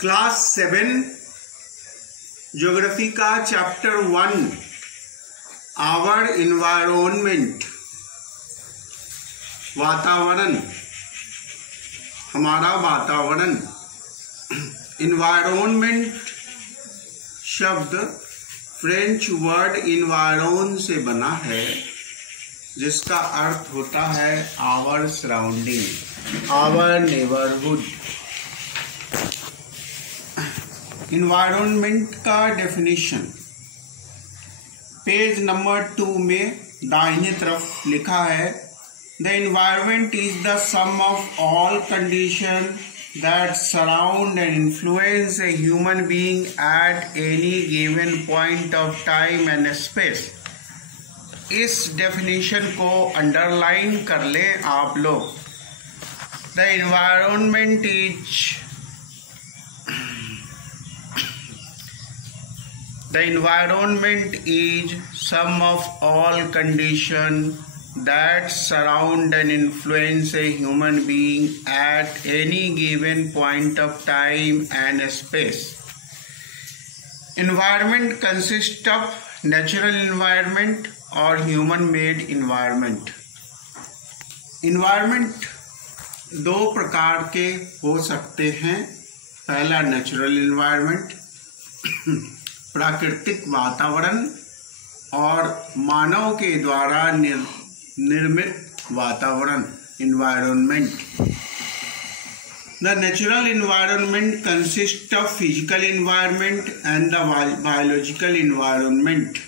Class 7 geography का chapter 1 our environment, वातावरण, हमारा वातावरण। इन्वायरमेंट शब्द फ्रेंच वर्ड इन्वायरन से बना है, जिसका अर्थ होता है our surrounding, our neighbourhood. Environment का डेफिनेशन पेज नंबर 2 में दाहिने तरफ लिखा है, the environment is the sum of all condition that surround and influence a human being at any given point of time and space। इस definition को underline कर लें आप लोग। The environment is sum of all condition that surround and influence a human being at any given point of time and space। Environment consists of natural environment और human made environment। Environment दो प्रकार के हो सकते हैं। पहला natural environment, प्राकृतिक वातावरण, और मानव के द्वारा निर्मित वातावरण, environment। The natural environment consists of physical environment and the biological environment।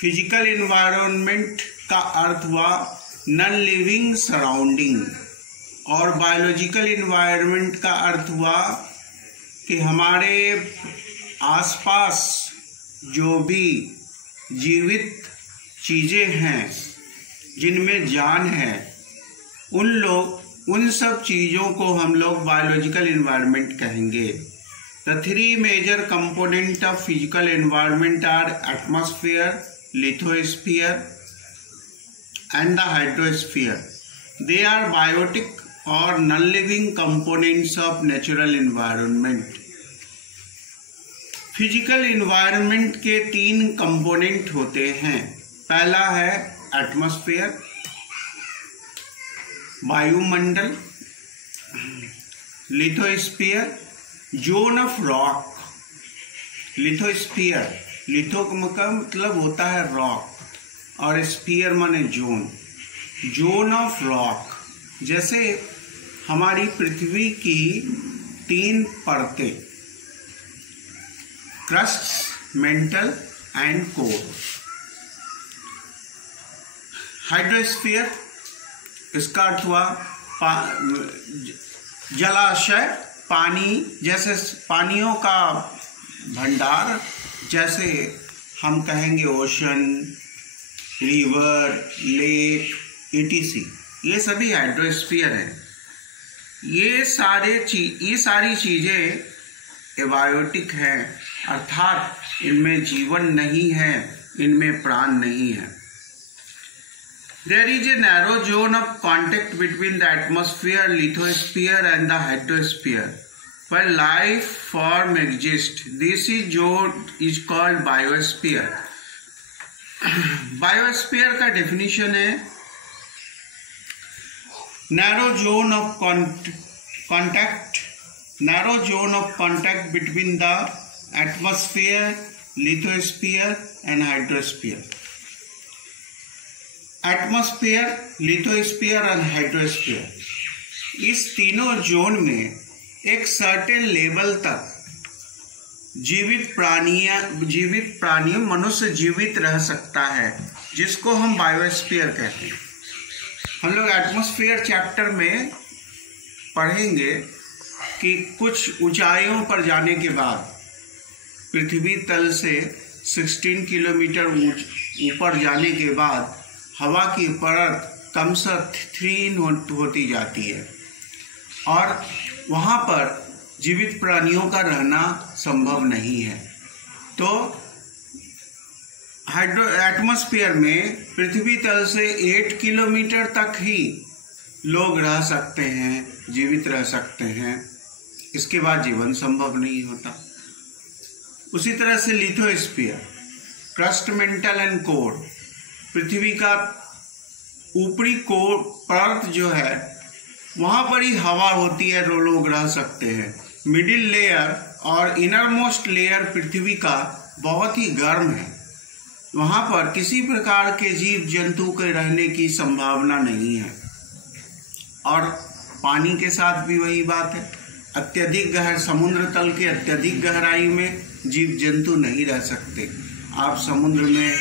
Physical environment का अर्थ हुआ non living surrounding, और biological environment का अर्थ हुआ कि हमारे आसपास जो भी जीवित चीजें हैं जिनमें जान है, उन सब चीज़ों को हम लोग बायोलॉजिकल एनवायरनमेंट कहेंगे। The 3 major component of physical environment are atmosphere, lithosphere and the hydrosphere. They are biotic और non living components of natural environment. Physical environment के 3 कंपोनेंट होते हैं। पहला है एटमॉस्फेयर, वायुमंडल। Lithosphere, zone of rock. Lithosphere, litho का मतलब होता है रॉक, और स्फीयर माने जोन। जोन ऑफ रॉक, जैसे हमारी पृथ्वी की 3 परतें, crust, mantle and core. Hydrosphere, इसका अर्थ हुआ जलाशय, पानी, जैसे पानियों का भंडार, जैसे हम कहेंगे ओशन, रिवर, लेक, etc। ये सभी हाइड्रोस्फीयर हैं। ये सारी चीजें एबायोटिक हैं, अर्थात इनमें जीवन नहीं है, इनमें प्राण नहीं है। There is a narrow zone of contact between the atmosphere, lithosphere and the hydrosphere where life form exists। This zone is called biosphere। Biosphere का definition है narrow zone of contact between the atmosphere, lithosphere and hydrosphere। Atmosphere, lithosphere और hydrosphere, इस तीनों zone में एक certain level तक जीवित प्राणी मनुष्य जीवित रह सकता है, जिसको हम बायोस्फीयर कहते हैं। हम लोग एटमॉस्फेयर चैप्टर में पढ़ेंगे कि कुछ ऊंचाइयों पर जाने के बाद, पृथ्वी तल से 16 किलोमीटर ऊपर जाने के बाद हवा की परत कम से 3 होती जाती है, और वहाँ पर जीवित प्राणियों का रहना संभव नहीं है। तो एटमॉस्फेयर में पृथ्वी तल से 8 किलोमीटर तक ही लोग रह सकते हैं, जीवित रह सकते हैं। इसके बाद जीवन संभव नहीं होता। उसी तरह से lithosphere, crust mantle and core, पृथ्वी का ऊपरी कोर परत जो है वहाँ पर ही हवा होती है, लोग रह सकते हैं। मिडिल लेयर और इनर मोस्ट लेयर पृथ्वी का बहुत ही गर्म है, वहाँ पर किसी प्रकार के जीव जंतु के रहने की संभावना नहीं है। और पानी के साथ भी वही बात है, अत्यधिक गहर समुद्र तल के अत्यधिक गहराई में जीव जंतु नहीं रह सकते। आप समुद्र में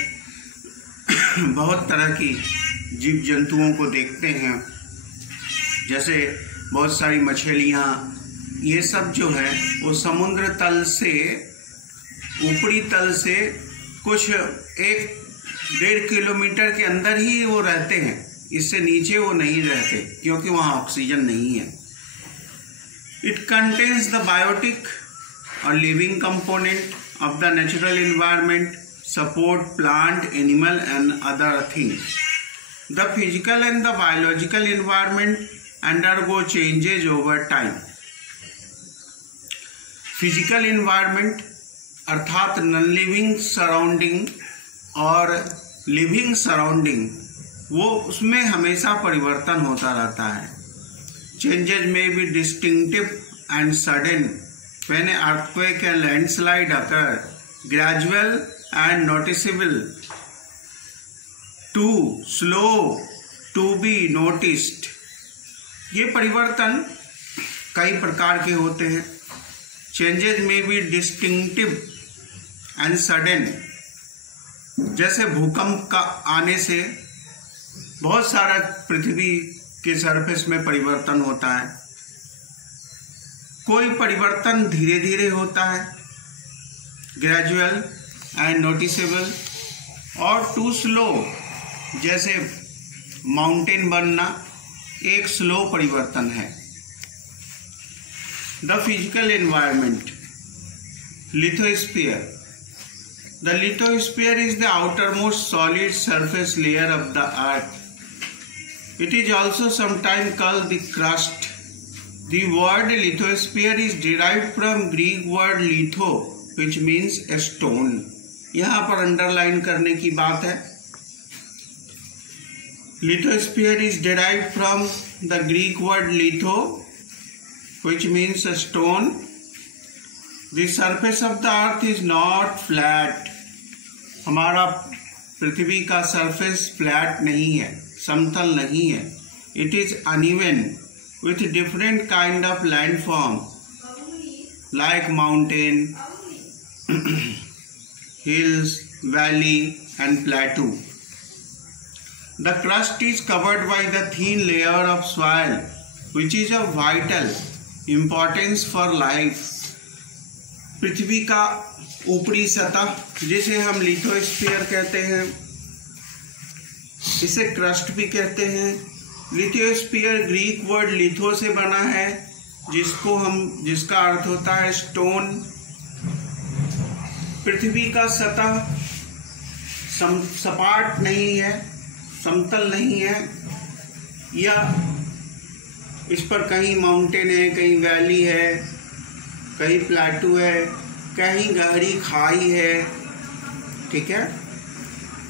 बहुत तरह की जीव जंतुओं को देखते हैं, जैसे बहुत सारी मछलियाँ, ये सब जो है वो समुद्र तल से, ऊपरी तल से कुछ 1-1.5 किलोमीटर के अंदर ही वो रहते हैं, इससे नीचे वो नहीं रहते क्योंकि वहाँ ऑक्सीजन नहीं है। इट कंटेन्स द बायोटिक और living component of the natural environment, support plant, animal and other things. The physical and the biological environment undergo changes over time. Physical environment अर्थात नॉन लिविंग सराउंडिंग और living surrounding, वो उसमें हमेशा परिवर्तन होता रहता है। चेंजेज में be distinctive and sudden when earthquake and landslide occur, gradual and noticeable, too slow to be noticed. ये परिवर्तन कई प्रकार के होते हैं। चेंजेज में बी डिस्टिंक्टिव एंड सडन, जैसे भूकंप का आने से बहुत सारा पृथ्वी के सरफेस में परिवर्तन होता है। कोई परिवर्तन धीरे धीरे होता है, ग्रेजुअल एंड नोटिसेबल, और टू स्लो, जैसे माउंटेन बनना एक स्लो परिवर्तन है। The physical environment, lithosphere. The lithosphere is the outermost solid surface layer of the earth. It is also sometimes called the crust. The word lithosphere is derived from Greek word litho, which means a stone. यहाँ पर underline करने की बात है। Lithosphere is derived from the Greek word litho, which means a stone. The surface of the earth is not flat. हमारा पृथ्वी का surface flat नहीं है, समतल नहीं है। It is uneven with different kind of landform like mountain, hills, valley and plateau. The crust is covered by the thin layer of soil which is of vital importance for life. पृथ्वी का ऊपरी सतह, जिसे हम lithosphere कहते हैं, इसे crust भी कहते हैं। लिथोस्फीयर ग्रीक वर्ड लिथो से बना है, जिसका अर्थ होता है स्टोन। पृथ्वी का सतह सपाट नहीं है, समतल नहीं है, या इस पर कहीं माउंटेन है, कहीं वैली है, कहीं प्लेटू है, कहीं गहरी खाई है, ठीक है।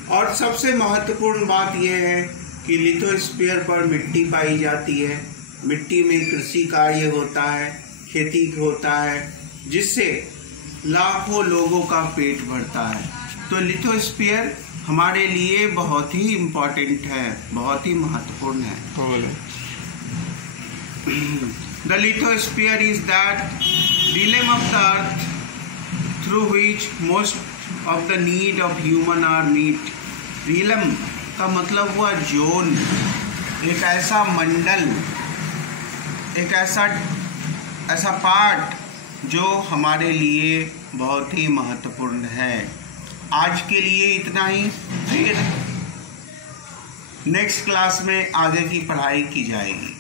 और सबसे महत्वपूर्ण बात यह है कि लिथोस्फीयर पर मिट्टी पाई जाती है। मिट्टी में कृषि कार्य होता है, खेती होता है, जिससे लाखों लोगों का पेट भरता है। तो लिथोस्फीयर हमारे लिए बहुत ही इम्पोर्टेंट है, बहुत ही महत्वपूर्ण है। The lithosphere is that realm of the earth through which most of the need of human are met. realm का मतलब हुआ जोन, एक ऐसा मंडल, एक ऐसा पार्ट जो हमारे लिए बहुत ही महत्वपूर्ण है। आज के लिए इतना ही, फिर नेक्स्ट क्लास में आगे की पढ़ाई की जाएगी।